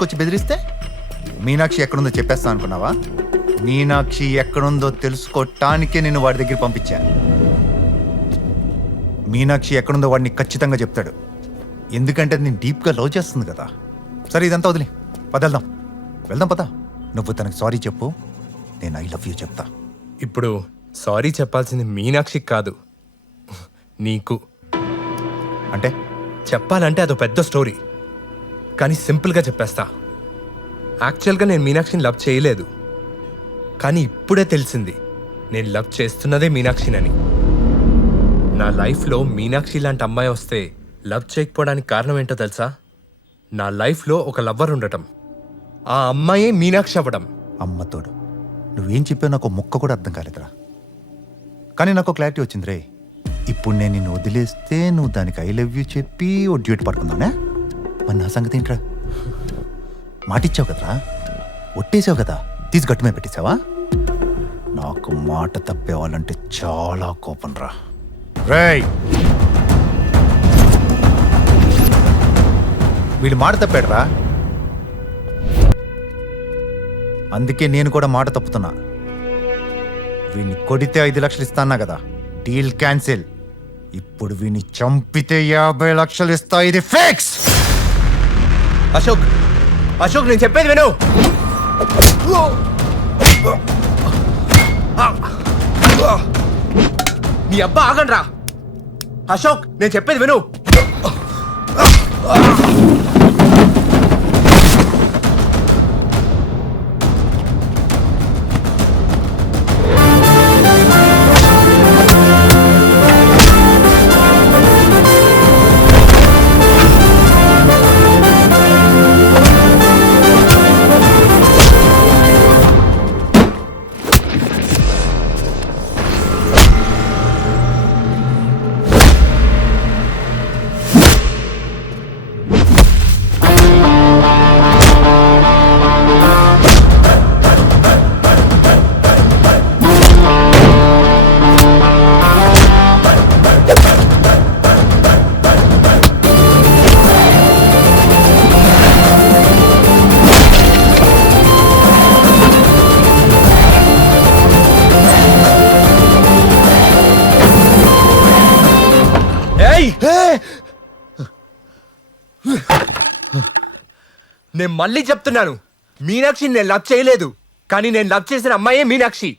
వచ్చి బెదిరిస్తే మీనాక్షి ఎక్కడుందో చెప్పేస్తా అనుకున్నావా? మీనాక్షి ఎక్కడుందో తెలుసుకోవటానికే నేను వాడి దగ్గర పంపించాను. మీనాక్షి ఎక్కడుందో వాడిని ఖచ్చితంగా చెప్తాడు. ఎందుకంటే అది నేను డీప్గా లవ్ చేస్తుంది కదా. సరే ఇదంతా వదిలి పదెళ్దాం. వెళ్దాం పద. నువ్వు తనకు సారీ చెప్పు, నేను ఐ లవ్ యూ చెప్తా. ఇప్పుడు సారీ చెప్పాల్సింది మీనాక్షికి కాదు, నీకు. అంటే చెప్పాలంటే అదో పెద్ద స్టోరీ, కానీ సింపుల్గా చెప్పేస్తా. యాక్చువల్గా నేను మీనాక్షిని లవ్ చేయలేదు, కానీ ఇప్పుడే తెలిసింది నేను లవ్ చేస్తున్నదే మీనాక్షినని. నా లైఫ్లో మీనాక్షి లాంటి అమ్మాయి వస్తే లవ్ చేయకపోవడానికి కారణం ఏంటో తెలుసా? నా లైఫ్లో ఒక లవ్వర్ ఉండటం, ఆ అమ్మాయే మీనాక్షి అవ్వడం. అమ్మతోడు నువ్వేం చెప్పావు నాకు ముక్క కూడా అర్థం కాలేదురా. కానీ నాకు క్లారిటీ వచ్చింది రే. ఇప్పుడు నేను నిన్ను వదిలేస్తే నువ్వు దానికి ఐ లవ్ యూ చెప్పి ఓ డ్యూట్ పడుకుందానే. మరి నా సంగతి ఏంట్రా? మాటిచ్చావు కదరా, ఒట్టేసావు కదా, తీసి గట్టుమే పెట్టేశావా? నాకు మాట తప్పేవాళ్ళంటే చాలా కోపం రా. రేయ్, వీడు మాట తప్పాడురా, అందుకే నేను కూడా మాట తప్పుతున్నా. వీడిని కొడితే 5 లక్షలు ఇస్తానా కదా, డీల్ క్యాన్సిల్. ఇప్పుడు వీడిని చంపితే 50 లక్షలు ఇస్తా, ఇది ఫిక్స్. అశోక్, అశోక్ నేను చెప్పేది విను. నీ అబ్బా ఆగండ్రా. అశోక్ నేను చెప్పేది విను. నేను మళ్ళీ చెప్తున్నాను, మీనాక్షి నేను లవ్ చేయలేదు, కానీ నేను లవ్ చేసిన అమ్మాయే మీనాక్షి.